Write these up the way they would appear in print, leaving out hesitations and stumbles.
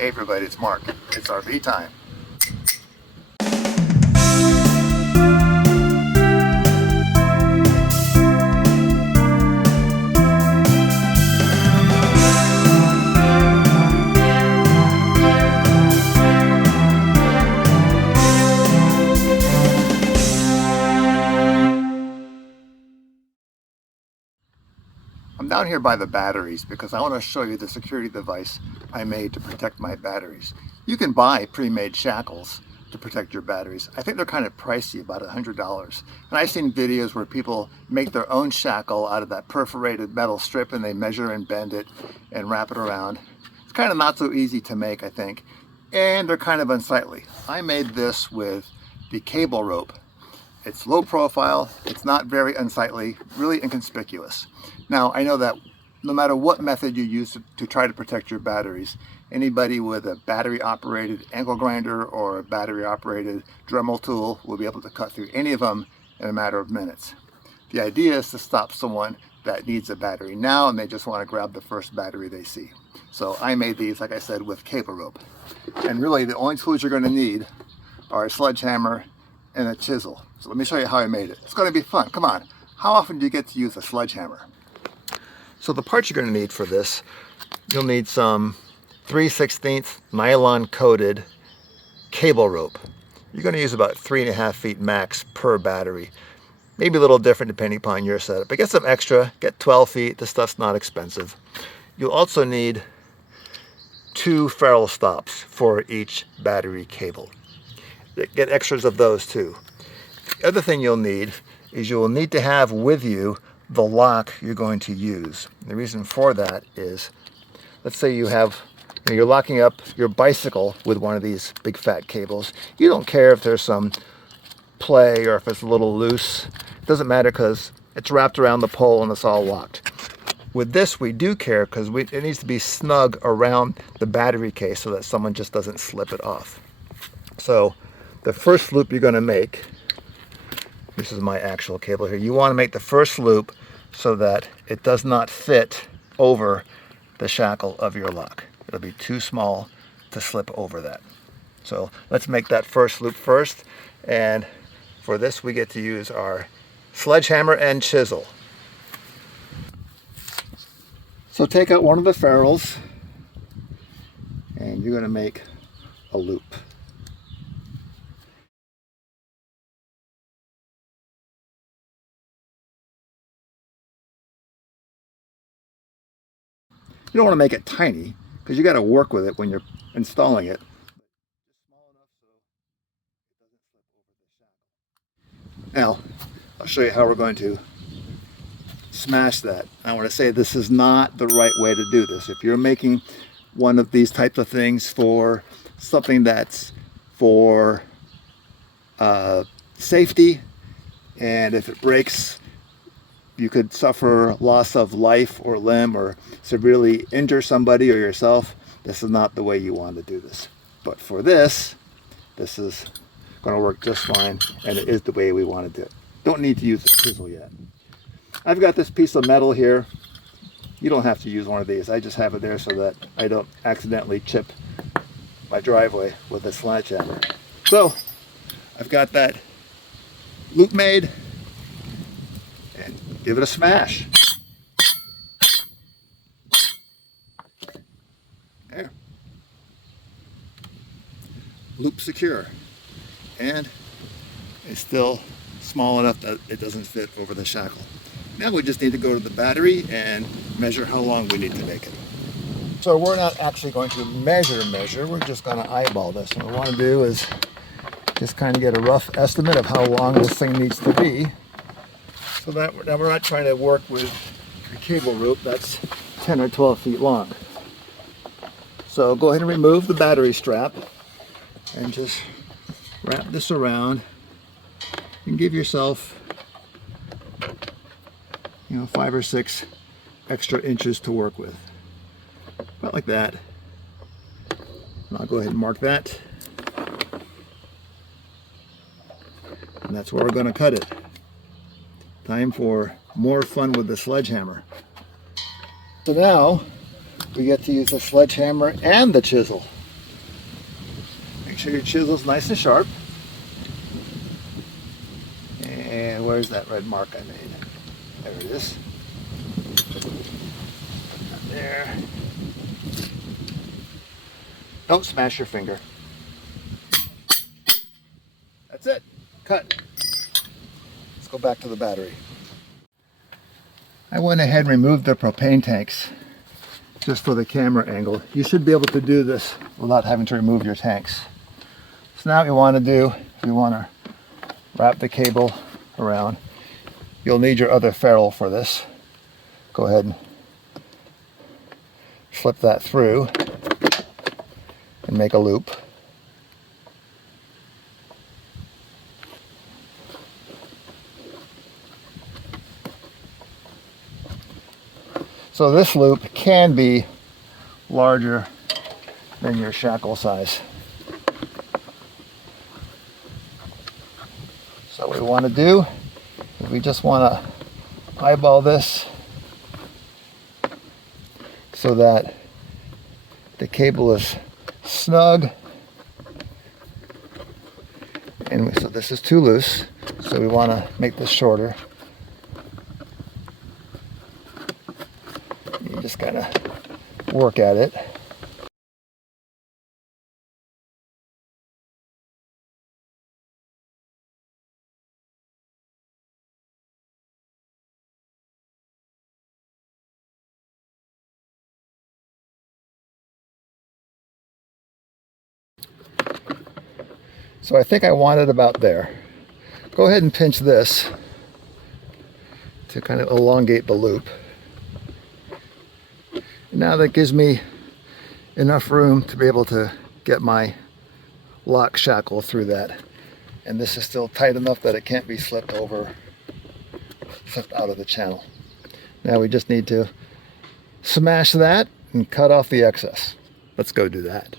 Hey everybody, it's Mark. It's RV time. I'm down here by the batteries because I want to show you the security device I made to protect my batteries. You can buy pre-made shackles to protect your batteries. I think they're kind of pricey, about $100. And I've seen videos where people make their own shackle out of that perforated metal strip and they measure and bend it and wrap it around. It's kind of not so easy to make, I think, and they're kind of unsightly. I made this with the cable rope. It's low profile, it's not very unsightly, really inconspicuous. Now, I know that no matter what method you use to try to protect your batteries, anybody with a battery-operated angle grinder or a battery-operated Dremel tool will be able to cut through any of them in a matter of minutes. The idea is to stop someone that needs a battery now and they just want to grab the first battery they see. So I made these, like I said, with cable rope. And really, the only tools you're going to need are a sledgehammer and a chisel. So let me show you how I made it. It's going to be fun. Come on. How often do you get to use a sledgehammer? So the parts you're going to need for this, you'll need some 3/16 nylon-coated cable rope. You're going to use about 3.5 feet max per battery. Maybe a little different depending upon your setup. But get some extra, get 12 feet. This stuff's not expensive. You'll also need 2 ferrule stops for each battery cable. Get extras of those too. The other thing you'll need is you'll need to have with you the lock you're going to use. The reason for that is, let's say you're locking up your bicycle with one of these big fat cables. You don't care if there's some play or if it's a little loose. It doesn't matter because it's wrapped around the pole and it's all locked. With this, we do care because it needs to be snug around the battery case so that someone just doesn't slip it off. So the first loop you're going to make, this is my actual cable here, you want to make the first loop so that it does not fit over the shackle of your lock. It'll be too small to slip over that. So let's make that first loop first, and for this we get to use our sledgehammer and chisel. So take out one of the ferrules and you're going to make a loop. You don't want to make it tiny because you got to work with it when you're installing it. Now, I'll show you how we're going to smash that. I want to say this is not the right way to do this. If you're making one of these types of things for something that's for safety, and if it breaks, you could suffer loss of life or limb or severely injure somebody or yourself, this is not the way you want to do this. But for this is going to work just fine, and it is the way we want to do it. Don't need to use a chisel yet. I've got this piece of metal here. You don't have to use one of these. I just have it there so that I don't accidentally chip my driveway with a sledgehammer. So I've got that loop made, and give it a smash. There. Loop secure. And it's still small enough that it doesn't fit over the shackle. Now we just need to go to the battery and measure how long we need to make it. So we're not actually going to measure, we're just going to eyeball this. And what we want to do is just kind of get a rough estimate of how long this thing needs to be. So that now we're not trying to work with a cable rope that's 10 or 12 feet long. So go ahead and remove the battery strap and just wrap this around and give yourself, 5 or 6 extra inches to work with. About like that. And I'll go ahead and mark that. And that's where we're going to cut it. Time for more fun with the sledgehammer. So now we get to use the sledgehammer and the chisel. sure your chisel's nice and sharp. And where's that red mark I made? There it is. There. Don't smash your finger. That's it. Cut. Let's go back to the battery. I went ahead and removed the propane tanks just for the camera angle. You should be able to do this without having to remove your tanks. So now what we want to do, we want to wrap the cable around. You'll need your other ferrule for this. Go ahead and slip that through and make a loop. So this loop can be larger than your shackle size. So what we want to do is we just want to eyeball this so that the cable is snug. And so this is too loose, so we want to make this shorter. You just kind of work at it. So I think I want it about there. Go ahead and pinch this to kind of elongate the loop. Now that gives me enough room to be able to get my lock shackle through that. And this is still tight enough that it can't be slipped out of the channel. Now we just need to smash that and cut off the excess. Let's go do that.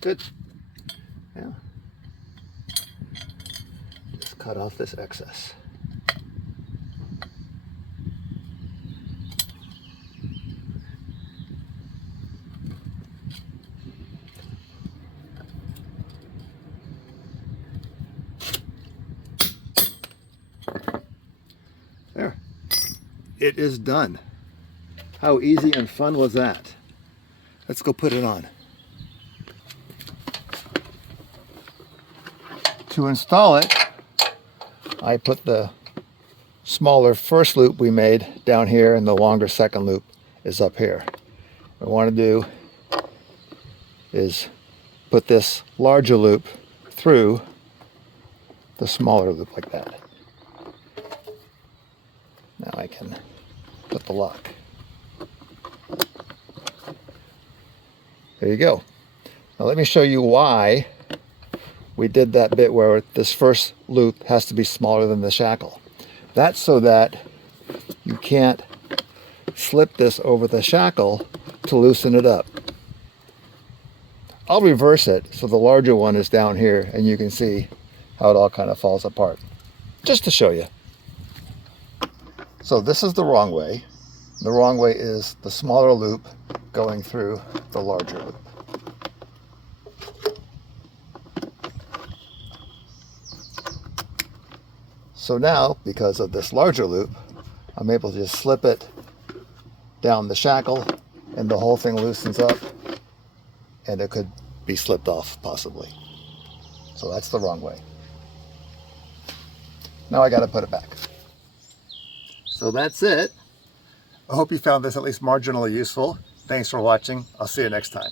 Good. Now, just cut off this excess. There. It is done. How easy and fun was that? Let's go put it on. To install it, I put the smaller first loop we made down here and the longer second loop is up here. What I want to do is put this larger loop through the smaller loop like that. Now I can put the lock. There you go. Now let me show you why we did that bit where this first loop has to be smaller than the shackle. That's so that you can't slip this over the shackle to loosen it up. I'll reverse it so the larger one is down here and you can see how it all kind of falls apart. Just to show you. So this is the wrong way. The wrong way is the smaller loop going through the larger loop. So now, because of this larger loop, I'm able to just slip it down the shackle and the whole thing loosens up and it could be slipped off possibly. So that's the wrong way. Now I got to put it back. So that's it. I hope you found this at least marginally useful. Thanks for watching. I'll see you next time.